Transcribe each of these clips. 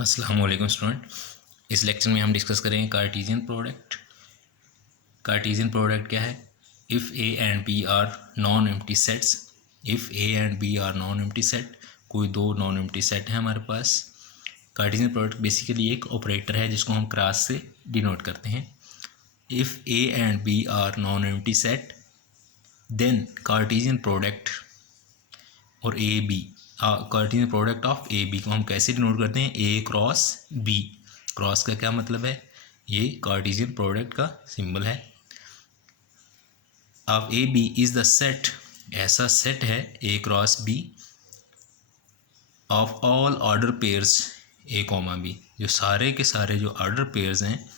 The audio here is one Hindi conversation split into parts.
अस्सलाम वालेकुम स्टूडेंट। इस लेक्चर में हम डिस्कस करेंगे कार्टेशियन प्रोडक्ट। कार्टेशियन प्रोडक्ट क्या है? If A and B are non empty sets, if A and B are non empty set, कोई दो नॉन एम्प्टी सेट है हमारे पास। कार्टेशियन प्रोडक्ट बेसिकली एक ऑपरेटर है जिसको हम क्रॉस से डिनोट करते हैं। If A and B are non empty set then Cartesian product और A B, Cartesian product of A B को हम कैसे डिनोट करते हैं? ए क्रॉस बी। क्रॉस का क्या मतलब है? ये कार्टेशियन प्रोडक्ट का सिंबल है। Of A B is the set, ऐसा सेट है A cross B of all order pairs A comma B, जो सारे के सारे जो ऑर्डर पेयर्स हैं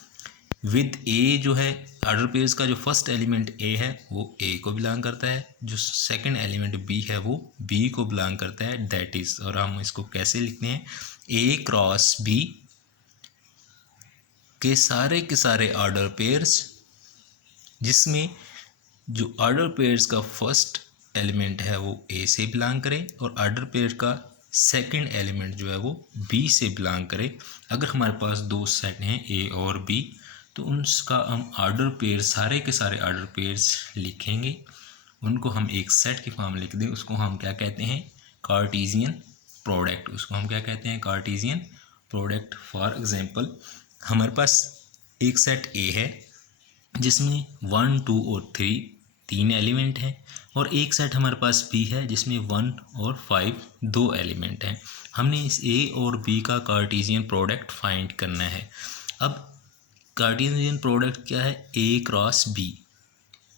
विद ए, जो है ऑर्डर पेयर्स का जो फर्स्ट एलिमेंट ए है वो ए को बिलोंग करता है, जो सेकंड एलिमेंट बी है वो बी को बिलोंग करता है, दैट इज। और हम इसको कैसे लिखते हैं? ए क्रॉस बी के सारे ऑर्डर पेयर्स जिसमें जो ऑर्डर पेयर्स का फर्स्ट एलिमेंट है वो ए से बिलोंग करे और ऑर्डर पेयर का सेकंड एलिमेंट जो है वो बी से बिलोंग करे। अगर हमारे पास दो सेट हैं ए और बी तो उनका हम ऑर्डर पेयर, सारे के सारे ऑर्डर पेयर्स लिखेंगे, उनको हम एक सेट के फॉर्म लिख दें, उसको हम क्या कहते हैं? Cartesian product. उसको हम क्या कहते हैं? Cartesian product. फॉर एग्जांपल हमारे पास एक सेट ए है जिसमें 1, 2 और 3 तीन एलिमेंट हैं और एक सेट हमारे पास बी है जिसमें 1 और 5 दो एलिमेंट हैं। हमने इस ए और बी का कार्टेशियन प्रोडक्ट फाइंड करना है। अब कार्टेशियन प्रोडक्ट क्या है? A cross B.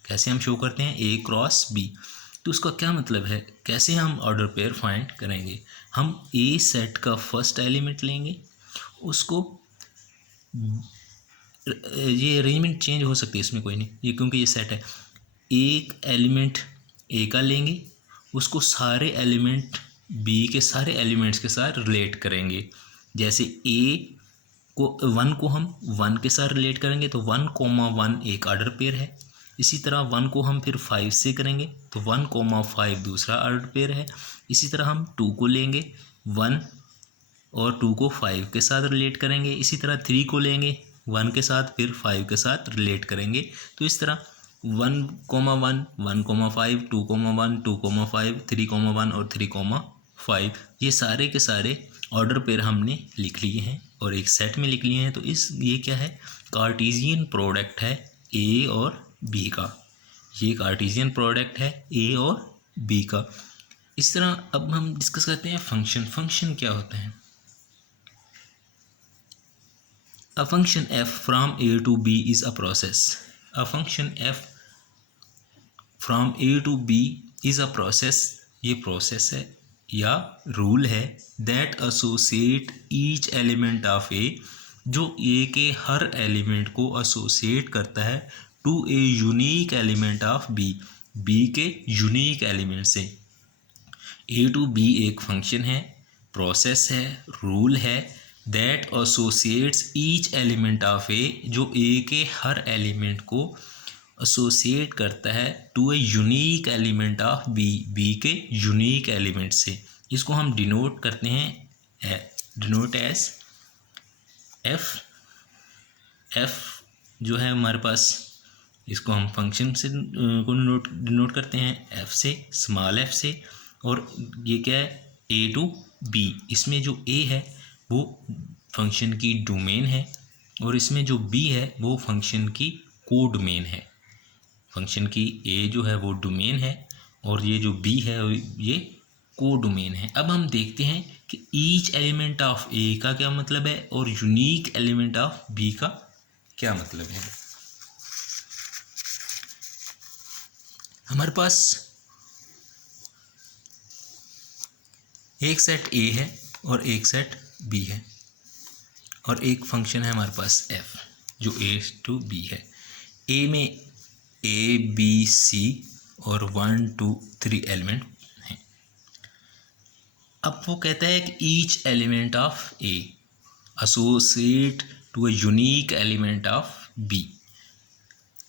कैसे हम शो करते हैं? ए क्रॉस बी। तो उसका क्या मतलब है? कैसे हम ऑर्डर पेयर फाइंड करेंगे? हम ए सेट का फर्स्ट एलिमेंट लेंगे, उसको, ये अरेंजमेंट चेंज हो सकती है इसमें कोई नहीं, ये क्योंकि ये सेट है। एक एलिमेंट ए का लेंगे, उसको सारे एलिमेंट बी के सारे एलिमेंट्स के साथ रिलेट करेंगे। जैसे ए को 1 को हम 1 के साथ रिलेट करेंगे तो 1,1 एक ऑर्डर पेयर है। इसी तरह 1 को हम फिर 5 से करेंगे तो 1,5 दूसरा ऑर्डर पेयर है। इसी तरह हम 2 को लेंगे, 1 और 2 को 5 के साथ रिलेट करेंगे। इसी तरह 3 को लेंगे, 1 के साथ फिर 5 के साथ रिलेट करेंगे। तो इस तरह 1,1, 1,5, 2,1, 2,5, 3,1 और 3,5 ये सारे के सारे ऑर्डर पेयर हमने लिख लिए हैं और एक सेट में लिख लिए हैं। तो ये क्या है? कार्टेशियन प्रोडक्ट है ए और बी का। ये कार्टेशियन प्रोडक्ट है ए और बी का। इस तरह अब हम डिस्कस करते हैं फंक्शन। फंक्शन क्या होता है? A function f from a to b is a process. A function f from a to b is a process. ये प्रोसेस है या रूल है that associate each element of a, जो a के हर एलिमेंट को एसोसिएट करता है to a unique element of b, b के यूनिक एलिमेंट से। a to b एक फंक्शन है, प्रोसेस है, रूल है that associates each element of A, जो ए के हर एलिमेंट को एसोसिएट करता है to a unique element of B, B के यूनिक एलिमेंट से। इसको हम डिनोट करते हैं, डिनोट एज एफ। एफ जो है हमारे पास, इसको हम फंक्शन से को डिनोट करते हैं एफ से, स्मॉल एफ से। और ये क्या है? ए टू बी। इसमें जो ए है वो फंक्शन की डोमेन है और इसमें जो बी है वो फंक्शन की कोडोमेन है। फंक्शन की ए जो है वो डोमेन है और ये जो बी है ये कोडोमेन है। अब हम देखते हैं कि ईच एलिमेंट ऑफ ए का क्या मतलब है और यूनिक एलिमेंट ऑफ बी का क्या मतलब है। हमारे पास एक सेट ए है और एक सेट बी है और एक फंक्शन है हमारे पास एफ जो ए टू बी है। ए में ए बी सी और 1, 2, 3 एलिमेंट हैं। अब वो कहता है कि each element of A associate to a unique element of B.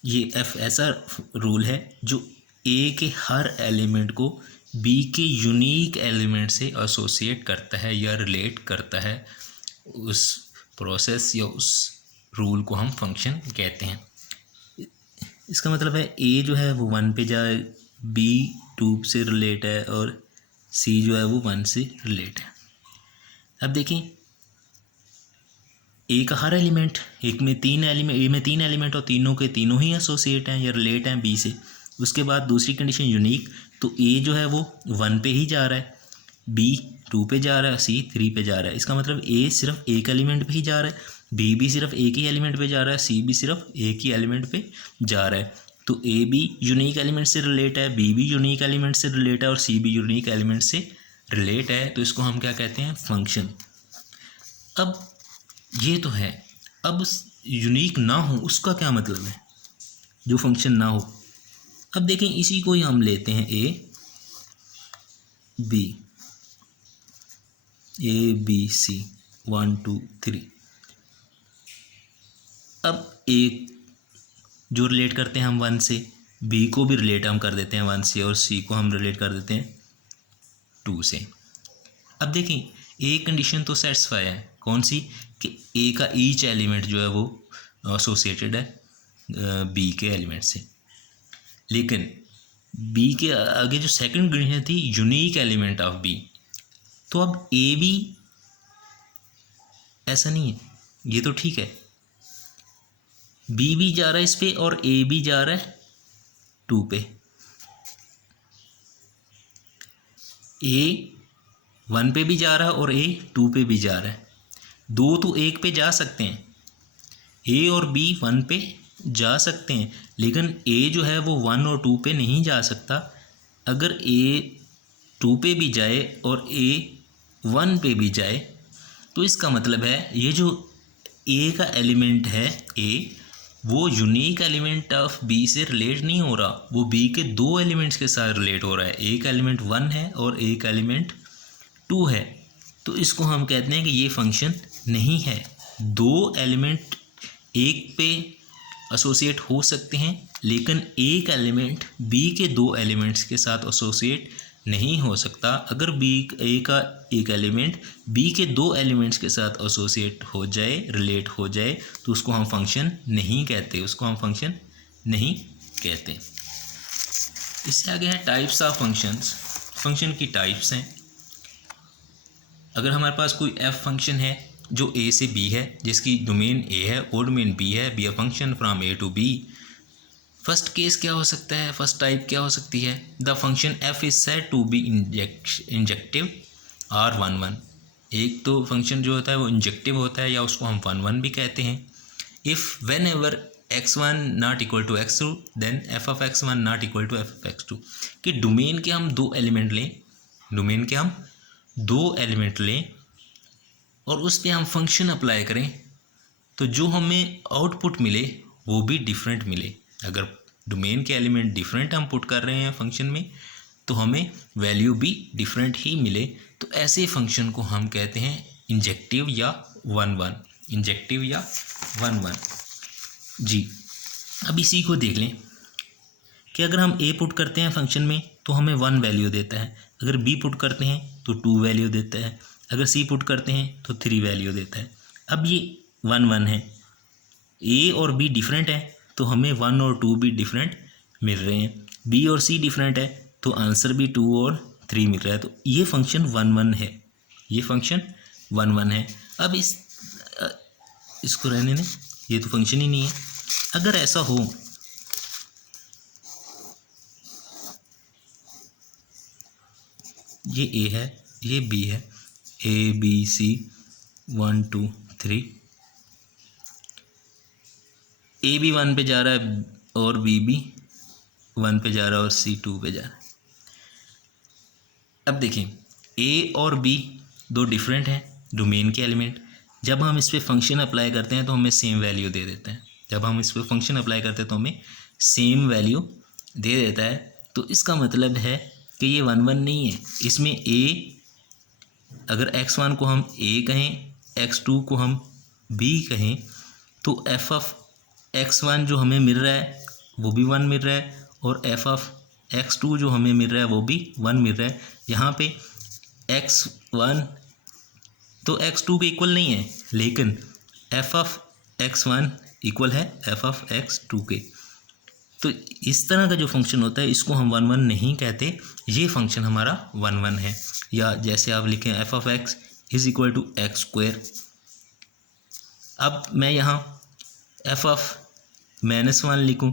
ये एफ ऐसा रूल है जो ए के हर एलिमेंट को बी के यूनिक एलिमेंट से एसोसिएट करता है या रिलेट करता है उस प्रोसेस या उस रूल को हम फंक्शन कहते हैं। इसका मतलब है ए जो है वो 1 पे जाए, बी 2 से रिलेट है और सी जो है वो 1 से रिलेट है। अब देखें ए का हर एलिमेंट, एक में 3 एलिमेंट, ए में 3 एलिमेंट और तीनों के तीनों ही एसोसिएट हैं या रिलेट हैं बी से। उसके बाद दूसरी कंडीशन यूनिक, तो ए जो है वो 1 पे ही जा रहा है, बी 2 पे जा रहा है, सी 3 पे जा रहा है। इसका मतलब ए सिर्फ एक एलिमेंट पे ही जा रहा है, बी भी सिर्फ एक ही एलिमेंट पे जा रहा है, सी भी सिर्फ एक ही एलिमेंट पे जा रहा है। तो ए भी यूनिक एलिमेंट से रिलेट है, बी भी यूनिक एलिमेंट से रिलेट है और सी भी यूनिक एलिमेंट से रिलेट है। तो इसको हम क्या कहते हैं? फंक्शन। अब ये तो है, अब यूनिक ना हो उसका क्या मतलब है, जो फंक्शन ना हो। अब देखें इसी को ही हम लेते हैं ए बी सी 1 2 3। अब ए जो रिलेट करते हैं हम 1 से, बी को भी रिलेट हम कर देते हैं 1 से और सी को हम रिलेट कर देते हैं 2 से। अब देखें ए कंडीशन तो सेटिस्फाई है, कौन सी? कि ए का ईच एलिमेंट जो है वो एसोसिएटेड है बी के एलिमेंट से। लेकिन बी के आगे जो सेकंड कंडीशन थी यूनिक एलिमेंट ऑफ बी, तो अब ए भी ऐसा नहीं है, ये तो ठीक है, बी भी जा रहा है इस पे और ए भी जा रहा है 2 पे। ए 1 पे भी जा रहा है और ए 2 पे भी जा रहा है। दो तो एक पे जा सकते हैं, ए और बी 1 पे जा सकते हैं, लेकिन ए जो है वो 1 और 2 पे नहीं जा सकता। अगर ए 2 पे भी जाए और ए 1 पे भी जाए, तो इसका मतलब है ये जो ए का एलिमेंट है ए, वो यूनिक एलिमेंट ऑफ बी से रिलेट नहीं हो रहा, वो बी के 2 एलिमेंट्स के साथ रिलेट हो रहा है। एक एलिमेंट 1 है और एक एलिमेंट 2 है। तो इसको हम कहते हैं कि ये फंक्शन नहीं है। 2 एलिमेंट एक पे एसोसिएट हो सकते हैं, लेकिन एक एलिमेंट बी के 2 एलिमेंट्स के साथ एसोसिएट नहीं हो सकता। अगर बी ए का एक एलिमेंट बी के 2 एलिमेंट्स के साथ एसोसिएट हो जाए, रिलेट हो जाए, तो उसको हम फंक्शन नहीं कहते, उसको हम फंक्शन नहीं कहते। इससे आगे है टाइप्स ऑफ फंक्शंस। फंक्शन की टाइप्स हैं। अगर हमारे पास कोई एफ फंक्शन है जो ए से बी है, जिसकी डोमेन ए है और डोमेन बी है, be a function from A to B, first case क्या हो सकता है, फर्स्ट टाइप क्या हो सकती है? The function F is said to be injective और 1 1। एक तो फंक्शन जो होता है वो इंजेक्टिव होता है या उसको हम 1 1 भी कहते हैं। If whenever x1 not equal to x2 then F of x1 not equal to F of x2। कि डोमेन के हम 2 एलिमेंट लें, डोमेन के हम 2 एलिमेंट लें और उस पर हम फंक्शन अप्लाई करें, तो जो हमें आउटपुट मिले वो भी डिफरेंट मिले। अगर डोमेन के एलिमेंट डिफरेंट हम पुट कर रहे हैं फंक्शन में, तो हमें वैल्यू भी डिफरेंट ही मिले। तो ऐसे फंक्शन को हम कहते हैं इंजेक्टिव या 1 1, इंजेक्टिव या 1 1 जी। अब इसी को देख लें कि अगर हम ए पुट करते हैं फंक्शन में तो हमें 1 वैल्यू देता है, अगर बी पुट करते हैं तो 2 वैल्यू देता है, अगर सी पुट करते हैं तो 3 वैल्यू देता है। अब ये 1 1 है, ए और बी डिफरेंट है तो हमें 1 और 2 भी डिफरेंट मिल रहे हैं, बी और सी डिफरेंट है तो आंसर भी 2 और 3 मिल रहा है। तो ये फंक्शन 1 1 है, ये फंक्शन 1 1 है। अब इसको रहने दें, ये तो फंक्शन ही नहीं है। अगर ऐसा हो ये ए है, ये बी है, ए बी सी 1 2 3, ए भी 1 पे जा रहा है और बी भी 1 पे जा रहा है और सी 2 पे जा रहा है। अब देखें ए और बी 2 डिफरेंट हैं डोमेन के एलिमेंट, जब हम इस पर फंक्शन अप्लाई करते हैं तो हमें सेम वैल्यू दे देता है, जब हम इस पर फंक्शन अप्लाई करते हैं तो हमें सेम वैल्यू दे देता है। तो इसका मतलब है कि ये 1 1 नहीं है, इसमें ए, अगर x1 को हम a कहें, x2 को हम b कहें, तो f ऑफ x1 जो हमें मिल रहा है वो भी 1 मिल रहा है और f ऑफ x2 जो हमें मिल रहा है वो भी 1 मिल रहा है। यहाँ पे x1 तो x2 के इक्वल नहीं है, लेकिन f ऑफ x1 इक्वल है f ऑफ x2 के। तो इस तरह का जो फंक्शन होता है इसको हम 1 1 नहीं कहते, ये फंक्शन हमारा 1 1 है। या जैसे आप लिखें f of x is equal to x square. अब मैं यहाँ f ऑफ -1 लिखूँ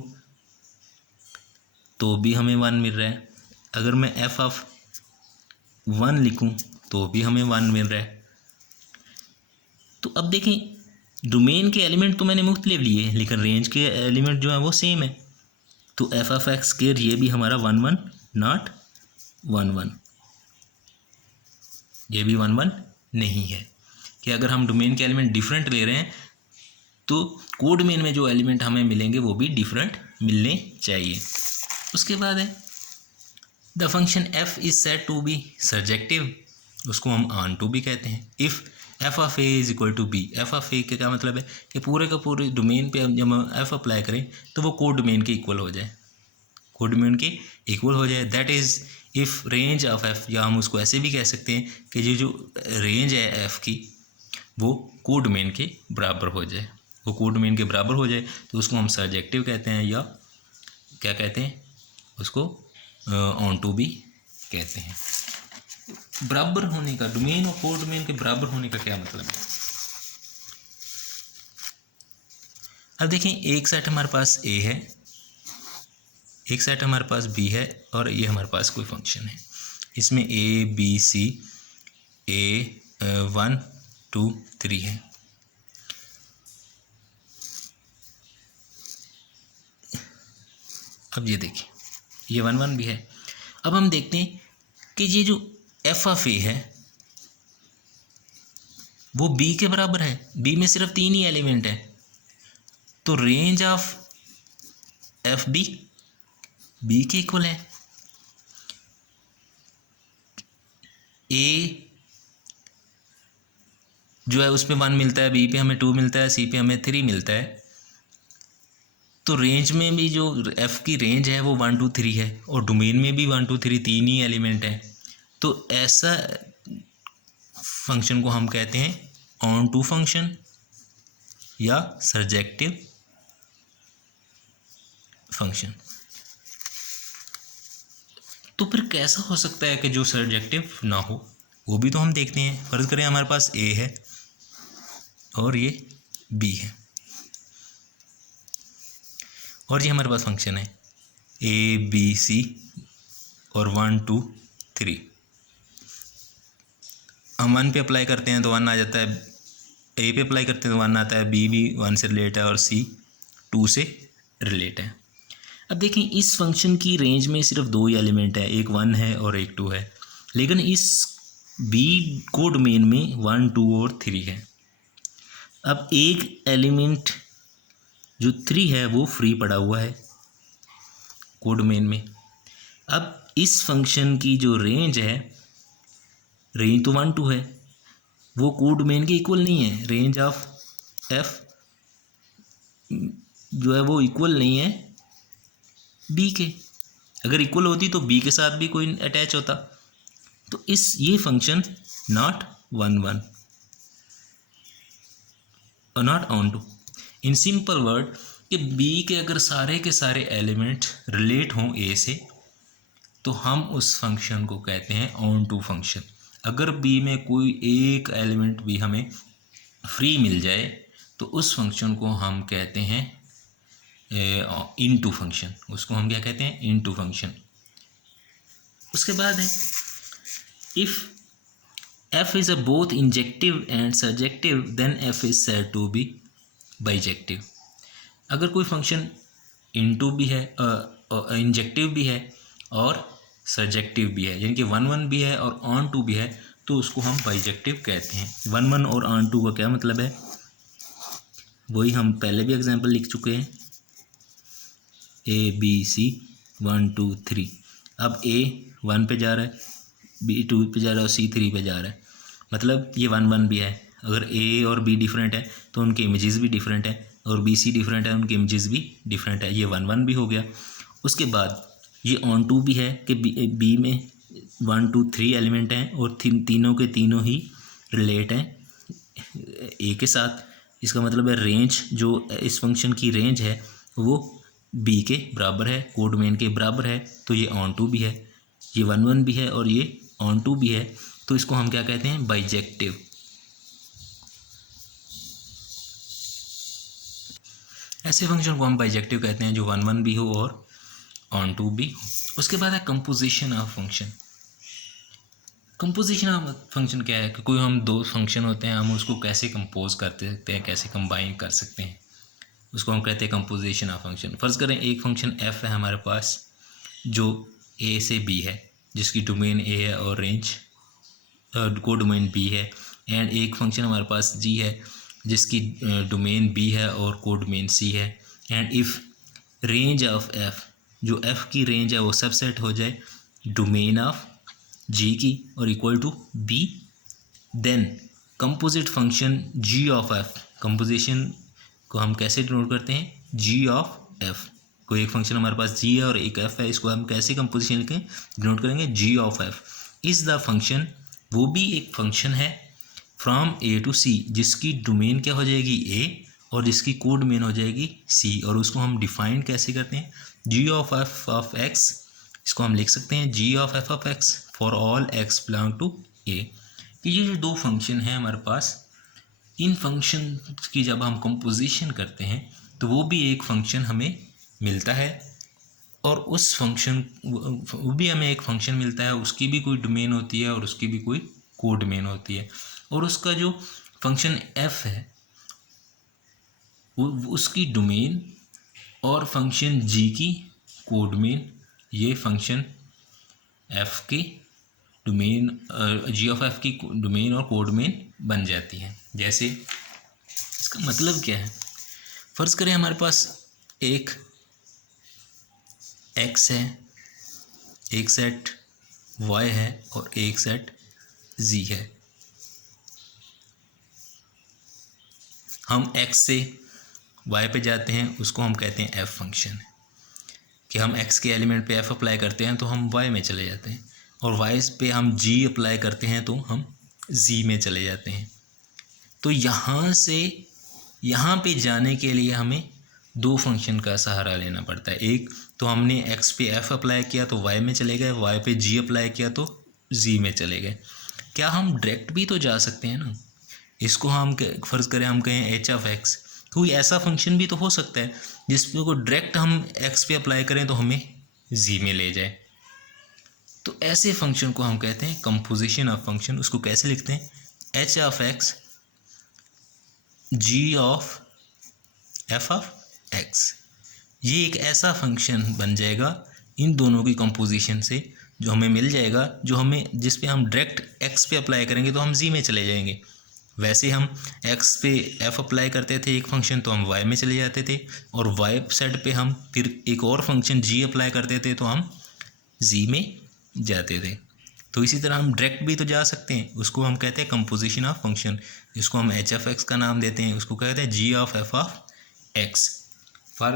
तो भी हमें 1 मिल रहा है, अगर मैं f ऑफ 1 लिखूँ तो भी हमें 1 मिल रहा है। तो अब देखें डोमेन के एलिमेंट तो मैंने मुख्तलिफ लिए लेकिन रेंज के एलिमेंट जो है वो सेम है। तो f ऑफ एक्स स्क्वायर ये भी हमारा 1 1 नॉट 1 1, ये भी 1 1 नहीं है। कि अगर हम डोमेन के एलिमेंट डिफरेंट ले रहे हैं तो कोडोमेन में जो एलिमेंट हमें मिलेंगे वो भी डिफरेंट मिलने चाहिए। उसके बाद है the function f is said to be surjective, उसको हम ऑन टू भी कहते हैं। If f of a is equal to b, f of a का क्या मतलब है कि पूरे का पूरे डोमेन पे जब हम f अप्लाई करें तो वो कोडोमेन के इक्वल हो जाए, कोडोमेन के इक्वल हो जाए। That is if range of f, या हम उसको ऐसे भी कह सकते हैं कि ये जो रेंज है f की वो कोडोमेन के बराबर हो जाए, वो कोडोमेन के बराबर हो जाए तो उसको हम सर्जेक्टिव कहते हैं, या क्या कहते हैं उसको ऑन टू भी कहते हैं। बराबर होने का, डोमेन और कोडोमेन के बराबर होने का क्या मतलब है? अब देखें एक सेट हमारे पास a है, एक सेट हमारे पास b है और ये हमारे पास कोई फंक्शन है, इसमें a b c a 1 2 3 है। अब ये देखिए ये 1 1 भी है। अब हम देखते हैं कि ये जो f ऑफ a है वो b के बराबर है, b में सिर्फ 3 ही एलिमेंट है, तो रेंज ऑफ एफ b के इक्वल है। a जो है उसमें 1 मिलता है, b पे हमें 2 मिलता है, c पे हमें 3 मिलता है, तो रेंज में भी जो f की रेंज है वो 1 2 3 है और डोमेन में भी 1 2 3 3 ही एलिमेंट है। तो ऐसा फंक्शन को हम कहते हैं ऑन टू फंक्शन या सर्जेक्टिव फंक्शन। तो फिर कैसा हो सकता है कि जो सर्जेक्टिव ना हो, वो भी तो हम देखते हैं। फर्ज करें हमारे पास a है और ये b है और ये हमारे पास फंक्शन है a b c और 1 2 3। हम 1 पे अप्लाई करते हैं तो 1 आ जाता है, a पे अप्लाई करते हैं तो 1 आता है, b भी 1 से रिलेट है और c 2 से रिलेट है। अब देखें इस फंक्शन की रेंज में सिर्फ 2 ही एलिमेंट है, एक 1 है और एक 2 है, लेकिन इस b को डोमेन में 1 2 और 3 है। अब एक एलिमेंट जो 3 है वो फ्री पड़ा हुआ है कोडोमेन में। अब इस फंक्शन की जो रेंज है, रेंज तो 1 2 है, वो कोडोमेन के इक्वल नहीं है। रेंज ऑफ f जो है वो इक्वल नहीं है b के, अगर इक्वल होती तो b के साथ भी कोई अटैच होता। तो ये फंक्शन नॉट 1 1 और not onto. In simple word कि b के अगर सारे के सारे एलिमेंट रिलेट हों a से तो हम उस फंक्शन को कहते हैं ऑन टू फंक्शन। अगर b में कोई एक एलिमेंट भी हमें फ्री मिल जाए तो उस फंक्शन को हम कहते हैं इनटू फंक्शन, उसको हम क्या कहते हैं इनटू फंक्शन। उसके बाद है if f is a both injective and surjective then f is said to be bijective. अगर कोई फंक्शन इनटू भी है, इंजेक्टिव भी है और सर्जेक्टिव भी है, यानी कि 1 1 भी है और ऑन टू भी है, तो उसको हम बाइजेक्टिव कहते हैं। 1 1 और ऑन टू का क्या मतलब है वही हम पहले भी एग्जांपल लिख चुके हैं, a b c 1 2 3। अब a 1 पे जा रहा है, b 2 पे जा रहा है और c 3 पे जा रहा है, मतलब ये 1 1 भी है। अगर a और b डिफरेंट है तो उनके इमेजेस भी डिफरेंट है, और b c डिफरेंट है उनके इमेजेस भी डिफरेंट है, ये 1 1 भी हो गया। उसके बाद ये ऑन टू भी है कि b में 1 2 3 एलिमेंट हैं और तीनों के तीनों ही रिलेट हैं ए के साथ, इसका मतलब है रेंज, जो इस फंक्शन की रेंज है वो बी के बराबर है, कोड मेन के बराबर है, तो ये ऑन टू भी है, ये 1 भी है और ये ऑन टू भी है, तो इसको हम क्या कहते हैं, बाइजेक्टिव। ऐसे फंक्शन को हम बाइजेक्टिव कहते हैं जो 1 भी हो और ऑन टू भी हो। उसके बाद है composition of function. Composition of function क्या है कि कोई हम दो फंक्शन होते हैं, हम उसको कैसे कंपोज करते सकते हैं, कैसे कंबाइन कर सकते हैं, उसको हम कहते हैं कंपोजिशन ऑफ फंक्शन। फ़र्ज़ करें एक फंक्शन एफ है हमारे पास जो ए से बी है, जिसकी डोमेन ए है और रेंज को डोमेन बी है, एंड एक फंक्शन हमारे पास जी है जिसकी डोमेन बी है और को डोमेन सी है, and if range of F, जो एफ की रेंज है वो सबसेट हो जाए डोमेन ऑफ जी की और equal to B, then composite function G of F, composition को हम कैसे डिनोट करते हैं, जी ऑफ एफ। कोई एक फंक्शन हमारे पास जी है और एक एफ है, इसको हम कैसे कंपोजिशन लिखें, डिनोट करेंगे G of F is the function, वो भी एक फंक्शन है फ्रॉम ए टू सी, जिसकी डोमेन क्या हो जाएगी ए और जिसकी कोड डोमेन हो जाएगी सी, और उसको हम डिफाइन कैसे करते हैं, G of F of X, इसको हम लिख सकते हैं G of F of X for all X belong to A. कि ये जो दो फंक्शन हैं हमारे पास, इन फंक्शन की जब हम कंपोजिशन करते हैं तो वो भी एक फंक्शन हमें मिलता है, और उस फंक्शन वो भी हमें एक फंक्शन मिलता है, उसकी भी कोई डोमेन होती है और उसकी भी कोई कोड डोमेन होती है, और उसका जो फंक्शन एफ है उसकी डोमेन और फंक्शन जी की कोड डोमेन, ये फंक्शन एफ की डोमेन, जी ऑफ एफ की डोमेन और कोड डोमेन बन जाती है। जैसे इसका मतलब क्या है, फ़र्ज़ करें हमारे पास एक एक्स है, एक सेट वाई है और एक सेट जी है। हम एक्स से वाई पे जाते हैं, उसको हम कहते हैं एफ फंक्शन, कि हम एक्स के एलिमेंट पे एफ अप्लाई करते हैं तो हम वाई में चले जाते हैं, और वाई पे हम जी अप्लाई करते हैं तो हम जी में चले जाते हैं। तो यहाँ से यहाँ पे जाने के लिए हमें दो फंक्शन का सहारा लेना पड़ता है। एक तो हमने एक्स पे एफ अप्लाई किया तो वाई में चले गए, वाई पे जी अप्लाई किया तो जी में चले गए। क्या हम डायरेक्ट भी तो जा सकते हैं ना, इसको हम फ़र्ज़ करें हम कहें एच ऑफ एक्स, कोई ऐसा फंक्शन भी तो हो सकता है जिसमें को डायरेक्ट हम एक्स पे अप्लाई करें तो हमें जी में ले जाए। तो ऐसे फंक्शन को हम कहते हैं कंपोजिशन ऑफ फंक्शन। उसको कैसे लिखते हैं, H of X G of F of X, ये एक ऐसा फंक्शन बन जाएगा इन दोनों की कंपोजिशन से जो हमें मिल जाएगा, जो हमें जिस पे हम डायरेक्ट एक्स पे अप्लाई करेंगे तो हम जी में चले जाएंगे। वैसे हम एक्स पे एफ अप्लाई करते थे एक फंक्शन तो हम वाई में चले जाते थे, और वाई साइड पे हम फिर एक और फंक्शन जी अप्लाई करते थे तो हम जी में जाते थे। तो इसी तरह हम डायरेक्ट भी तो जा सकते हैं, उसको हम कहते हैं कंपोजिशन ऑफ फंक्शन, जिसको हम एच ऑफ एक्स का नाम देते हैं, उसको कहते हैं G of F of X. For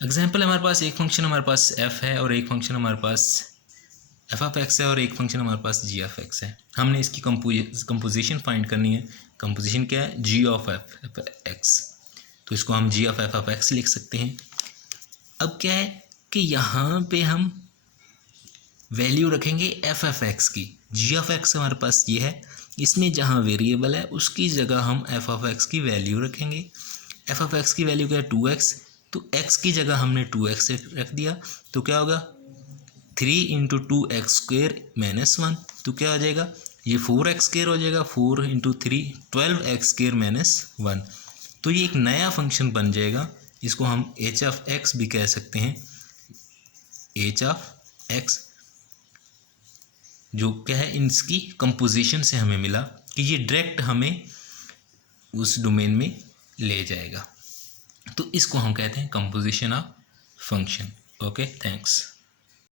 example हमारे पास एक फंक्शन हमारे पास एफ है और एक फंक्शन हमारे पास एफ ऑफ एक्स है और एक फंक्शन हमारे पास जी ऑफ एक्स है। हमने इसकी कंपोजिशन फाइंड करनी है। कंपोजिशन क्या है, जी ऑफ एफ एक्स, तो इसको हम जी ऑफ एफ ऑफ एक्स लिख सकते हैं। अब क्या है कि यहाँ पे हम वैल्यू रखेंगे एफ ऑफ एक्स की। जी ऑफ एक्स हमारे पास ये है, इसमें जहाँ वेरिएबल है उसकी जगह हम एफ ऑफ एक्स की वैल्यू रखेंगे। एफ ऑफ एक्स की वैल्यू क्या है 2x, तो x की जगह हमने 2x रख दिया, तो क्या होगा 3 इंटू 2x² माइनस 1, तो क्या हो जाएगा ये 4x² हो जाएगा, 4 इंटू 3 12x² माइनस 1। तो ये एक नया फंक्शन बन जाएगा, इसको हम एच ऑफ एक्स भी कह सकते हैं। एच ऑफ एक्स जो क्या है, इसकी कंपोजिशन से हमें मिला कि ये डायरेक्ट हमें उस डोमेन में ले जाएगा, तो इसको हम कहते हैं composition of function. Okay, thanks.